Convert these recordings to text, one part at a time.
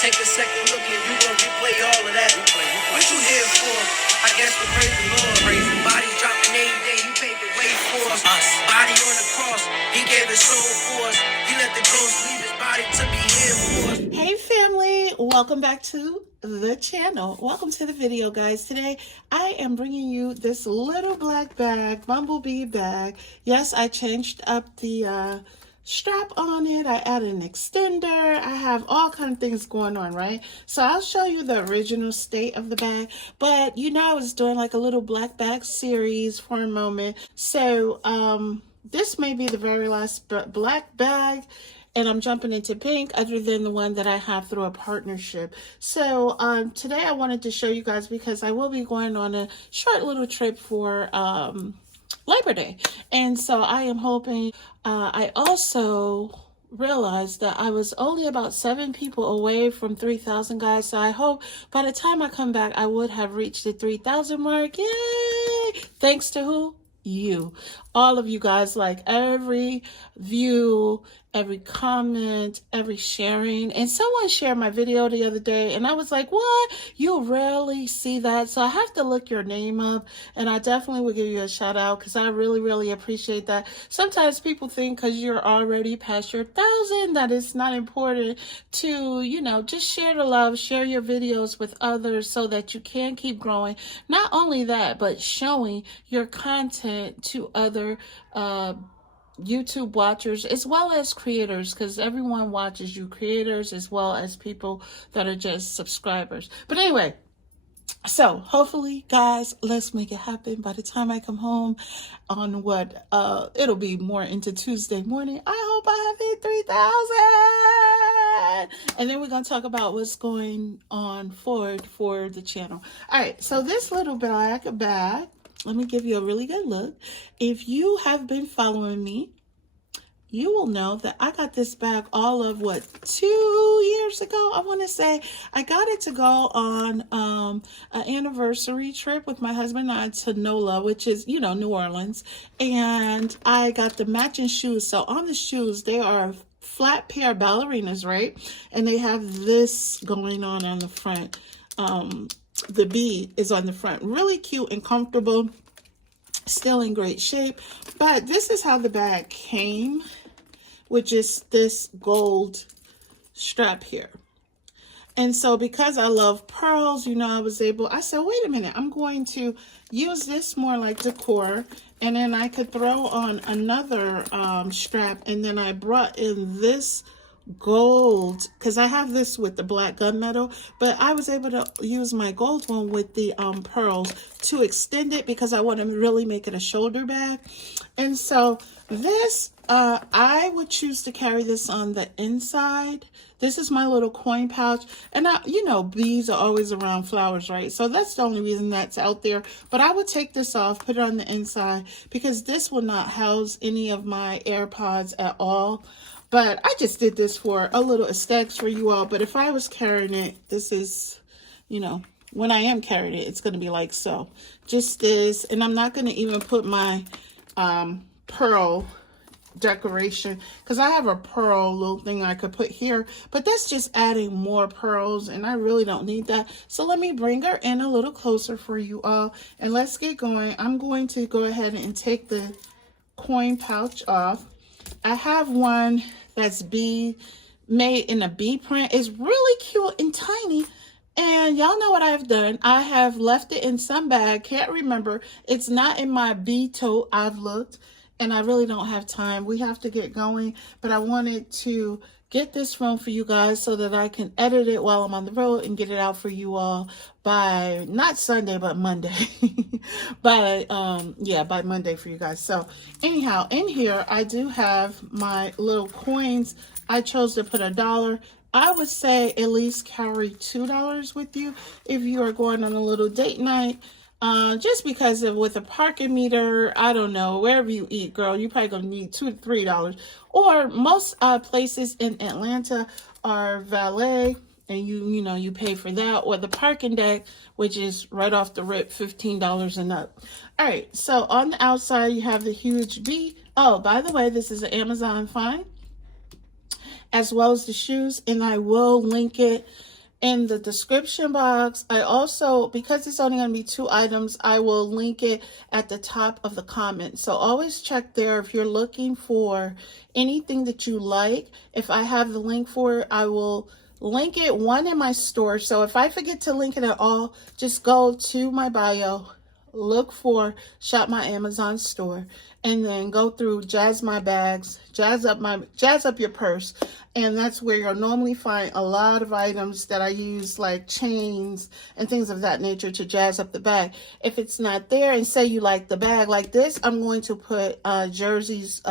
Take a second look and you gon' replay all of that. What you here for? I guess to praise the Lord. Bodies dropping every day, he paved the way for us. Body on the cross, he gave his soul for us. He let the ghost leave his body to be here for us. Hey family, welcome back to the channel. Welcome to the video, guys. Today I am bringing you this little black bag, bumblebee bag. Yes, I changed up the strap on it. I added an extender. I have all kinds of things going on, right? So I'll show you the original state of the bag, but you know I was doing like a little black bag series for a moment. So this may be the very last black bag, and I'm jumping into pink other than the one that I have through a partnership. So today I wanted to show you guys because I will be going on a short little trip for Labor Day. And so I am hoping, I also realized that I was only about 7 people away from 3,000 guys. So I hope by the time I come back, I would have reached the 3,000 mark. Yay! Thanks to who? You. All of you guys, like every view, every comment, every sharing. And someone shared my video the other day and I was like, what? You rarely see that. So I have to look your name up, and I definitely will give you a shout out because I really appreciate that. Sometimes people think because you're already past your 1,000 that it's not important to, you know, just share the love, share your videos with others so that you can keep growing. Not only that, but showing your content to other YouTube watchers as well as creators, because everyone watches you, creators as well as people that are just subscribers. But anyway, so hopefully guys, let's make it happen by the time I come home on what it'll be more into Tuesday morning. I hope I have hit 3,000, and then we're gonna talk about what's going on forward for the channel. All right, so this little black bag, let me give you a really good look. If you have been following me, you will know that I got this bag all of 2 years ago. I want to say I got it to go on an anniversary trip with my husband and I to NOLA, which is, you know, New Orleans. And I got the matching shoes. So on the shoes, they are flat pair ballerinas, right? And they have this going on the front. The bead is on the front. Really cute and comfortable. Still in great shape. But this is how the bag came, with just this gold strap here. And so because I love pearls, you know, I said, wait a minute, I'm going to use this more like decor. And then I could throw on another strap. And then I brought in this gold, because I have this with the black gunmetal, but I was able to use my gold one with the pearls to extend it because I want to really make it a shoulder bag. And so this, I would choose to carry this on the inside. This is my little coin pouch, and you know, bees are always around flowers, right? So that's the only reason that's out there. But I would take this off, put it on the inside, because this will not house any of my AirPods at all. But I just did this for a little aesthetics for you all. But if I was carrying it, this is, you know, when I am carrying it, it's going to be like so. Just this. And I'm not going to even put my pearl decoration, because I have a pearl little thing I could put here. But that's just adding more pearls, and I really don't need that. So let me bring her in a little closer for you all. And let's get going. I'm going to go ahead and take the coin pouch off. I have one that's made in a bee print. It's really cute and tiny. And y'all know what I've done. I have left it in some bag. Can't remember. It's not in my bee tote. I've looked, and I really don't have time. We have to get going. But I wanted to get this film for you guys so that I can edit it while I'm on the road and get it out for you all by not Sunday, but Monday. by Monday for you guys. So anyhow, in here I do have my little coins. I chose to put $1. I would say at least carry $2 with you if you are going on a little date night. Just because with a parking meter, I don't know, wherever you eat, girl, you're probably going to need $2 to $3. Or most places in Atlanta are valet, and you know, you pay for that, or the parking deck, which is right off the rip, $15 and up. All right, so on the outside, you have the huge bee. Oh, by the way, this is an Amazon find, as well as the shoes, and I will link it in the description box. I also, because it's only going to be 2 items, I will link it at the top of the comment. So always check there if you're looking for anything that you like. If I have the link for it, I will link it, one in my store. So if I forget to link it at all, just go to my bio, look for Shop My Amazon Store, and then go through Jazz My Bags, jazz up your purse. And that's where you'll normally find a lot of items that I use, like chains and things of that nature, to jazz up the bag. If it's not there, and say you like the bag like this, I'm going to put Jersey's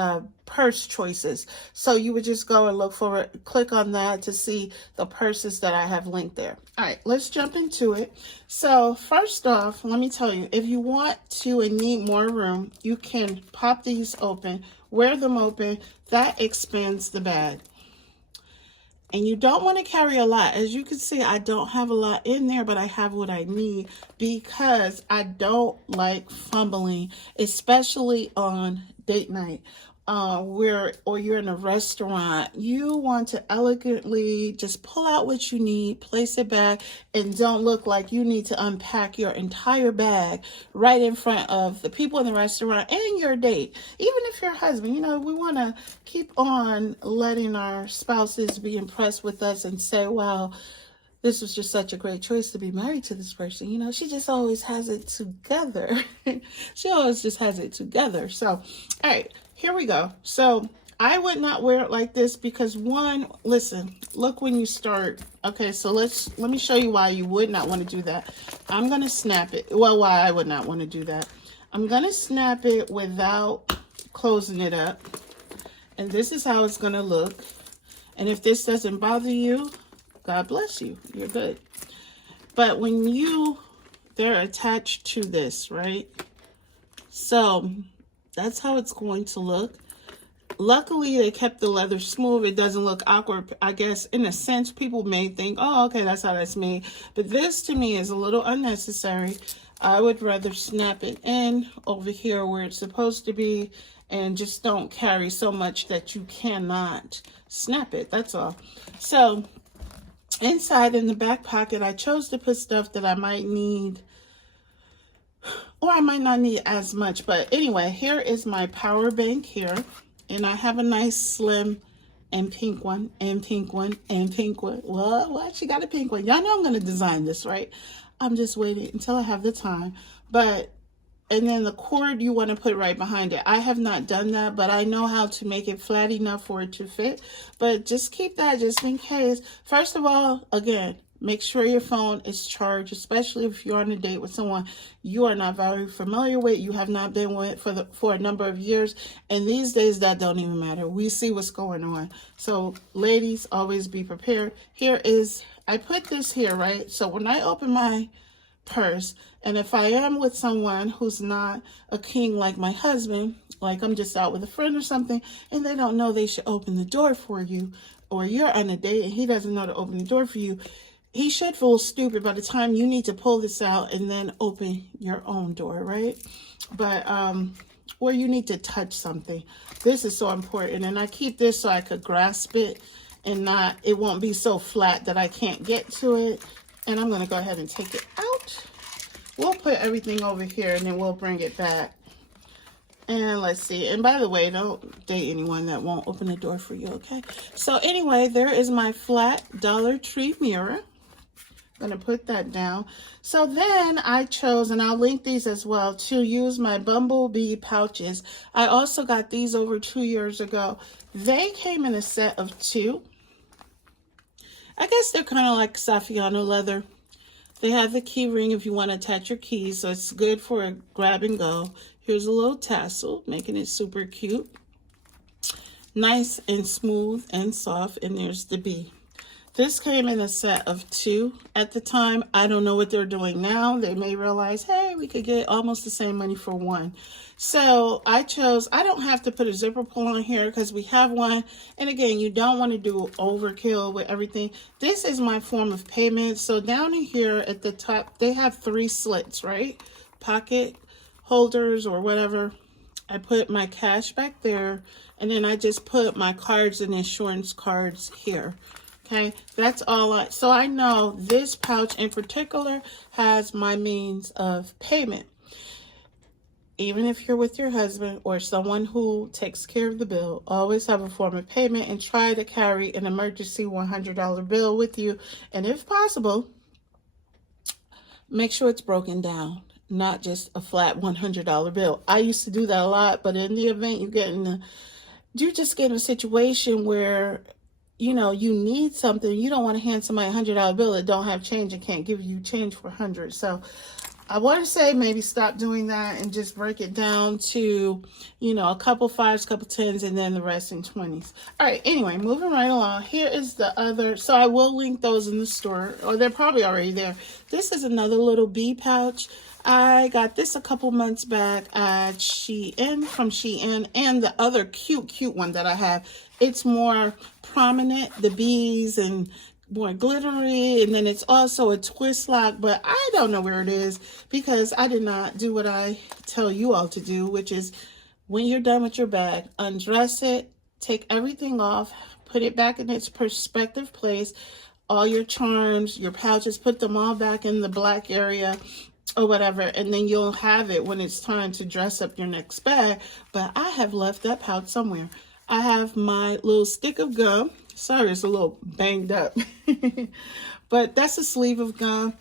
purse choices. So you would just go and look for it, click on that to see the purses that I have linked there. All right, let's jump into it. So first off, let me tell you, if you want to and need more room, you can pop these open, wear them open. That expands the bag. And you don't want to carry a lot. As you can see, I don't have a lot in there, but I have what I need because I don't like fumbling, especially on date night. Or you're in a restaurant. You want to elegantly just pull out what you need, place it back, and don't look like you need to unpack your entire bag right in front of the people in the restaurant and your date. Even if your husband, you know, we want to keep on letting our spouses be impressed with us and say, wow, this was just such a great choice to be married to this person. You know, she just always has it together. She always just has it together. So, all right, here we go. So I would not wear it like this because, one, listen, look when you start. Okay, so let me show you why you would not want to do that. I'm going to snap it. Well, why I would not want to do that. I'm going to snap it without closing it up. And this is how it's going to look. And if this doesn't bother you, God bless you. You're good. But when they're attached to this, right? So that's how it's going to look. Luckily, they kept the leather smooth. It doesn't look awkward. I guess, in a sense, people may think, oh, okay, that's how that's made. But this, to me, is a little unnecessary. I would rather snap it in over here where it's supposed to be and just don't carry so much that you cannot snap it. That's all. So inside in the back pocket, I chose to put stuff that I might need, or I might not need as much. But anyway, here is my power bank here. And I have a nice slim and pink one, and pink one, and pink one. What? She got a pink one. Y'all know I'm going to design this, right? I'm just waiting until I have the time. And then the cord, you want to put right behind it. I have not done that, but I know how to make it flat enough for it to fit. But just keep that just in case. First of all, again, make sure your phone is charged, especially if you're on a date with someone you are not very familiar with, you have not been with for a number of years. And these days, that don't even matter. We see what's going on. So ladies, always be prepared. I put this here, right? So when I open my purse, and if I am with someone who's not a king like my husband, like I'm just out with a friend or something, and they don't know they should open the door for you, or you're on a date and he doesn't know to open the door for you, he should feel stupid by the time you need to pull this out and then open your own door, right? But, or you need to touch something. This is so important. And I keep this so I could grasp it and it won't be so flat that I can't get to it. And I'm going to go ahead and take it out. We'll put everything over here and then we'll bring it back. And let's see. And by the way, don't date anyone that won't open the door for you, okay? So anyway, there is my flat Dollar Tree mirror. I'm going to put that down. So then I chose, and I'll link these as well, to use my Bumblebee pouches. I also got these over 2 years ago. They came in a set of 2. I guess they're kind of like Saffiano leather. They have the key ring if you want to attach your keys, so it's good for a grab and go. Here's a little tassel, making it super cute. Nice and smooth and soft, and there's the bee. This came in a set of 2 at the time. I don't know what they're doing now. They may realize, hey, we could get almost the same money for 1. So I don't have to put a zipper pull on here because we have one. And again, you don't want to do overkill with everything. This is my form of payment. So down in here at the top, they have 3 slits, right? Pocket holders or whatever. I put my cash back there. And then I just put my cards and insurance cards here. Okay, that's all so I know this pouch in particular has my means of payment. Even if you're with your husband or someone who takes care of the bill, always have a form of payment and try to carry an emergency $100 bill with you. And if possible, make sure it's broken down, not just a flat $100 bill. I used to do that a lot, but in the event you just get in a situation where, you know, you need something, you don't want to hand somebody a $100 bill that don't have change and can't give you change for 100. So I want to say maybe stop doing that and just break it down to, you know, a couple fives, couple tens, and then the rest in 20s. All right, anyway, moving right along. Here is the other. So I will link those in the store, or they're probably already there. This is another little bee pouch. I got this a couple months back at from Shein, and the other cute one that I have. It's more prominent, the bees and more glittery, and then it's also a twist lock, but I don't know where it is because I did not do what I tell you all to do, which is when you're done with your bag, undress it, take everything off, put it back in its perspective place, all your charms, your pouches, put them all back in the black area or whatever, and then you'll have it when it's time to dress up your next bag. But I have left that pouch somewhere. I have my little stick of gum. Sorry, it's a little banged up. But that's a sleeve of gum.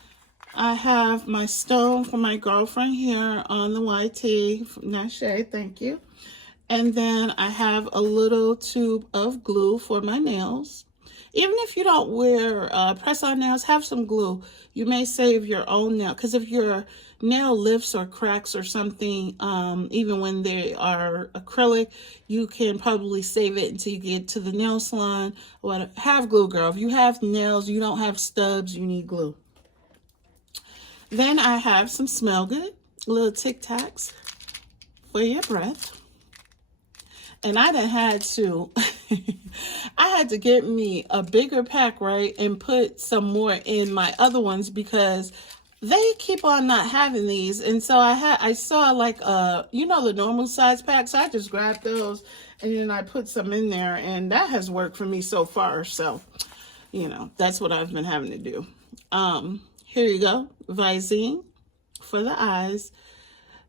I have my stone for my girlfriend here on the YT from Nashe. Thank you. And then I have a little tube of glue for my nails. Even if you don't wear press-on nails, have some glue. You may save your own nail, because if your nail lifts or cracks or something, even when they are acrylic, you can probably save it until you get to the nail salon. Have glue, girl. If you have nails, you don't have stubs, you need glue. Then I have some Smell Good, little Tic Tacs for your breath. And I done had to, I had to get me a bigger pack, right? And put some more in my other ones because they keep on not having these. And so I saw like, you know, the normal size pack. So I just grabbed those and then I put some in there, and that has worked for me so far. So, you know, that's what I've been having to do. Here you go. Visine for the eyes.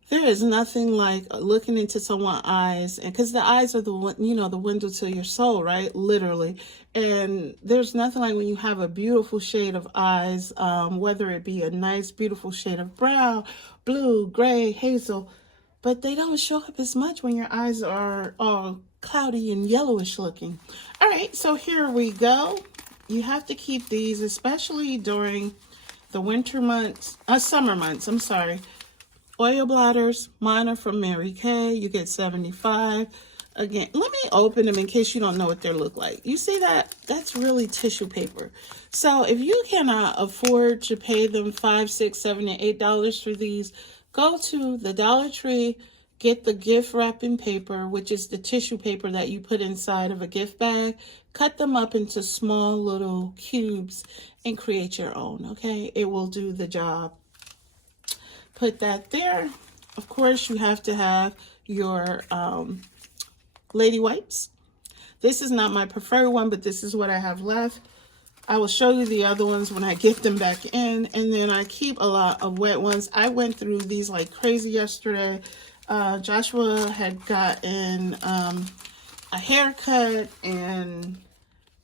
There is nothing like looking into someone's eyes, and because the eyes are the, you know, the window to your soul, right? Literally. And there's nothing like when you have a beautiful shade of eyes, whether it be a nice, beautiful shade of brown, blue, gray, hazel, but they don't show up as much when your eyes are all cloudy and yellowish looking. All right, so here we go. You have to keep these, especially during the winter months, summer months, I'm sorry. Oil blotters, mine are from Mary Kay. You get 75. Again, let me open them in case you don't know what they look like. You see that? That's really tissue paper. So if you cannot afford to pay them $5, $6, $7, and $8 for these, go to the Dollar Tree, get the gift wrapping paper, which is the tissue paper that you put inside of a gift bag. Cut them up into small little cubes and create your own, okay? It will do the job. Put that there. Of course, you have to have your lady wipes. This is not my preferred one, but this is what I have left. I will show you the other ones when I get them back in. And then I keep a lot of wet ones. I went through these like crazy yesterday. Joshua had gotten a haircut and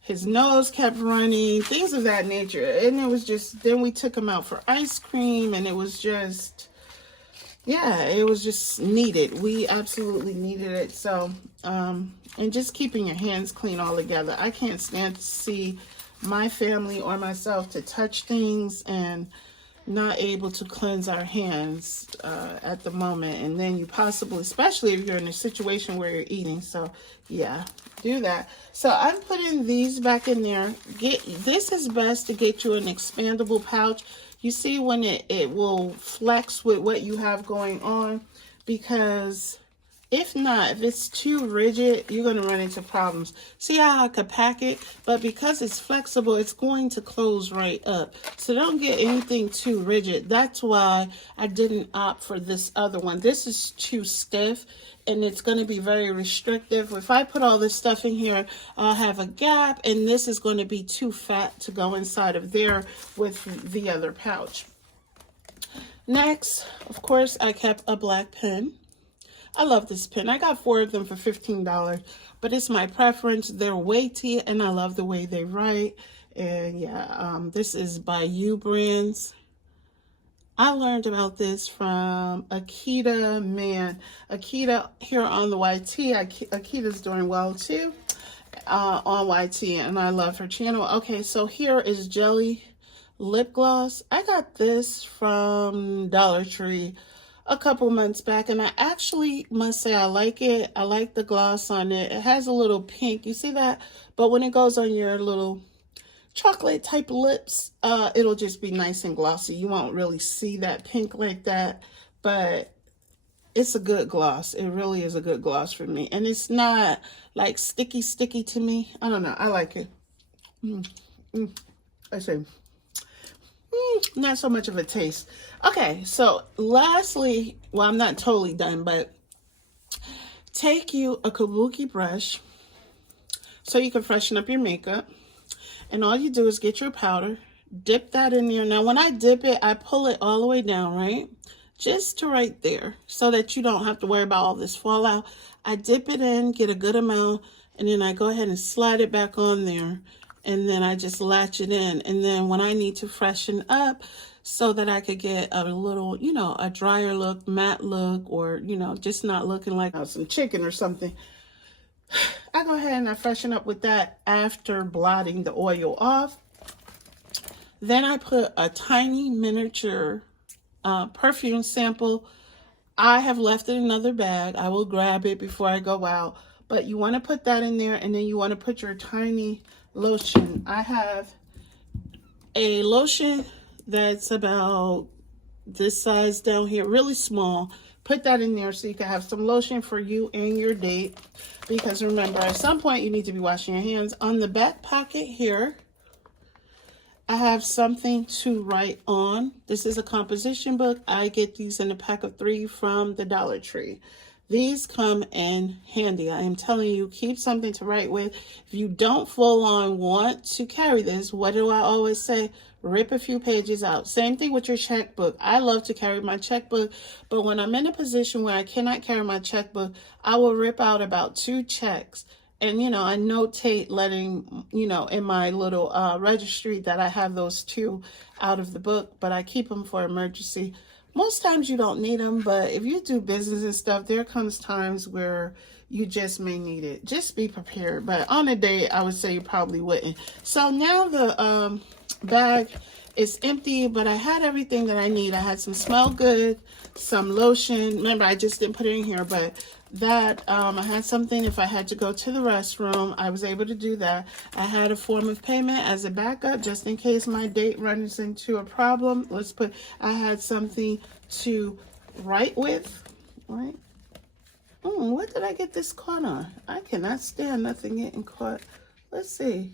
his nose kept running, things of that nature. And it was just, then we took him out for ice cream, and it was just, yeah, it was just needed. We absolutely needed it. So, and just keeping your hands clean all together. I can't stand to see my family or myself to touch things and not able to cleanse our hands at the moment. And then you possibly, especially if you're in a situation where you're eating. So yeah, do that. So I'm putting these back in there. This is best to get you an expandable pouch. You see when it will flex with what you have going on, because If not, if it's too rigid, you're going to run into problems. See how I could pack it? But because it's flexible, it's going to close right up. So don't get anything too rigid. That's why I didn't opt for this other one. This is too stiff, and it's going to be very restrictive. If I put all this stuff in here, I'll have a gap, and this is going to be too fat to go inside of there with the other pouch. Next, of course, I kept a black pen. I love this pen. I got 4 of them for $15, but it's my preference. They're weighty, and I love the way they write. And yeah, this is by U Brands. I learned about this from Akita. Man, Akita here on the YT. Akita's doing well too on YT, and I love her channel. Okay, so here is Jelly Lip Gloss. I got this from Dollar Tree a couple months back, and I actually must say I like it. I like the gloss on it. It has a little pink, you see that? But when it goes on your little chocolate type lips, it'll just be nice and glossy. You won't really see that pink like that, but it's a good gloss. It really is a good gloss for me, and it's not like sticky to me. I don't know, I like it. I say not so much of a taste. Okay, so lastly, well, I'm not totally done, but take you a kabuki brush so you can freshen up your makeup. And all you do is get your powder, dip that in there. Now, when I dip it, I pull it all the way down, right? Just to right there, so that you don't have to worry about all this fallout. I dip it in, get a good amount, and then I go ahead and slide it back on there. And then I just latch it in. And then when I need to freshen up so that I could get a little, you know, a drier look, matte look, or, you know, just not looking like some chicken or something, I go ahead and I freshen up with that after blotting the oil off. Then I put a tiny miniature perfume sample. I have left it in another bag. I will grab it before I go out. But you want to put that in there, and then you want to put your tiny lotion. I have a lotion that's about this size down here, really small. Put that in there so you can have some lotion for you and your date, because remember, at some point you need to be washing your hands. On the back pocket here, I have something to write on. This is a composition book. I get these in a pack of 3 from the Dollar Tree. These come in handy. I am telling you, keep something to write with. If you don't full on want to carry this, what do I always say? Rip a few pages out. Same thing with your checkbook. I love to carry my checkbook, but when I'm in a position where I cannot carry my checkbook, I will rip out about 2 checks. And, you know, I notate letting, you know, in my little registry that I have those 2 out of the book, but I keep them for emergency. Most times you don't need them, but if you do business and stuff, there comes times where you just may need it. Just be prepared. But on a day, I would say you probably wouldn't. So now the bag is empty, but I had everything that I need. I had some Smell Good, some lotion. Remember, I just didn't put it in here, but that I had something if I had to go to the restroom. I was able to do that. I had a form of payment as a backup just in case my date runs into a problem. I had something to write with, right? What did I get this caught on? I cannot stand nothing getting caught. Let's see.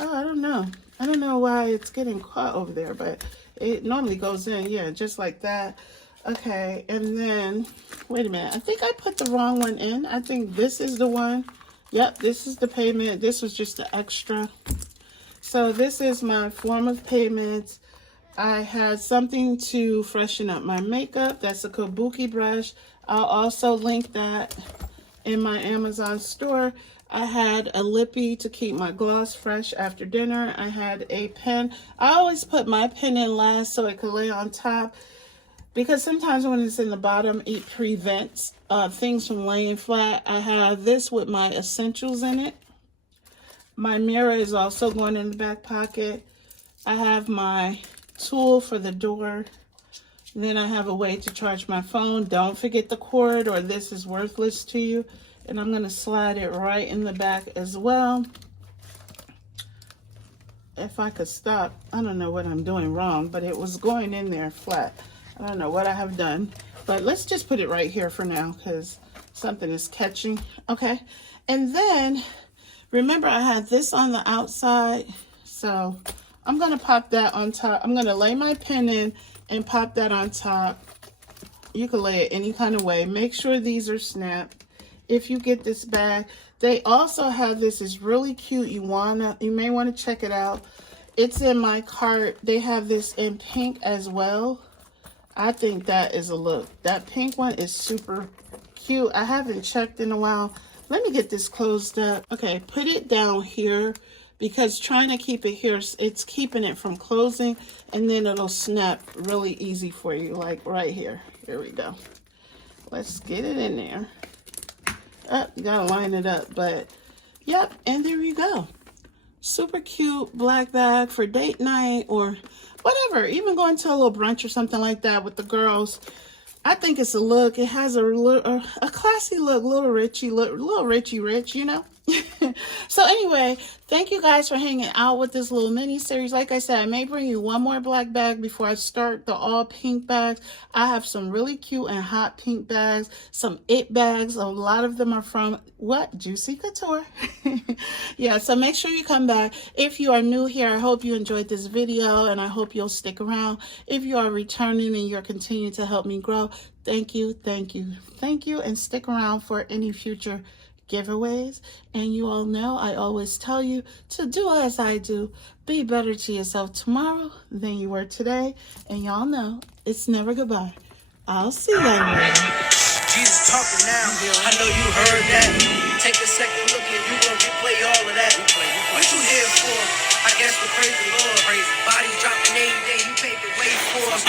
Oh, I don't know. I don't know why it's getting caught over there, but it normally goes in, yeah, just like that. Okay, and then, wait a minute. I think I put the wrong one in. I think this is the one. Yep, this is the payment. This was just the extra. So this is my form of payment. I had something to freshen up my makeup. That's a kabuki brush. I'll also link that in my Amazon store. I had a lippy to keep my gloss fresh after dinner. I had a pen. I always put my pen in last so it could lay on top, because sometimes when it's in the bottom, it prevents things from laying flat. I have this with my essentials in it. My mirror is also going in the back pocket. I have my tool for the door. Then I have a way to charge my phone. Don't forget the cord, or this is worthless to you. And I'm going to slide it right in the back as well. If I could stop, I don't know what I'm doing wrong, but it was going in there flat. I don't know what I have done, but let's just put it right here for now, because Something is catching. Okay. And then, remember I had this on the outside. So I'm going to pop that on top. I'm going to lay my pen in and pop that on top. You can lay it any kind of way. Make sure these are snapped. If you get this bag, they also have this. It's really cute. You may want to check it out. It's in my cart. They have this in pink as well. I think that is a look. That pink one is super cute. I haven't checked in a while. Let me get this closed up. Okay, put it down here because trying to keep it here, it's keeping it from closing, and then it'll snap really easy for you, like right here. Here we go. Let's get it in there. Oh, you gotta line it up, but yep, and there you go. Super cute black bag for date night or whatever, even going to a little brunch or something like that with the girls. I think it's a look. It has a classy look, little Richie look, little Richie rich, you know. So anyway, thank you guys for hanging out with this little mini series. Like I said, I may bring you one more black bag before I start the all pink bags. I have some really cute and hot pink bags, some it bags. A lot of them are from what? Juicy Couture. Yeah, so make sure you come back. If you are new here, I hope you enjoyed this video and I hope you'll stick around. If you are returning and you're continuing to help me grow, thank you, thank you, thank you, and stick around for any future giveaways. And you all know I always tell you to do as I do. Be better to yourself tomorrow than you were today. And y'all know it's never goodbye. I'll see you later. Jesus talking now. I know you heard that. Take a second look and you gonna replay all of that. What you here for? I guess to praise the Lord. Bodies dropping every day. You paved the way for us.